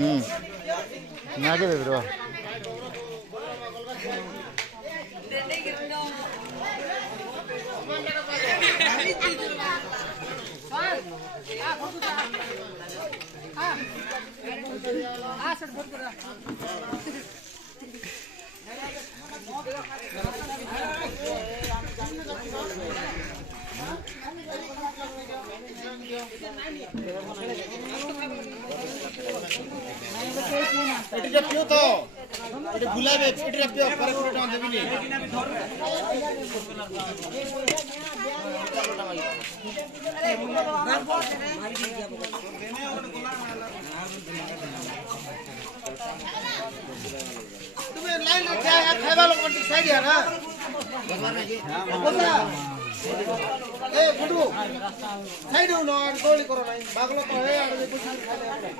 नागे bro এটা পিও তো এটা গুলাবে এটা পিও পরে করে টান দেবি নি তুমি লাইন লগে খাইবা লোক কোন সাইড है ना ए फटू साइड हो ना गोली करो नहीं बागलो तो है और कुछ खाले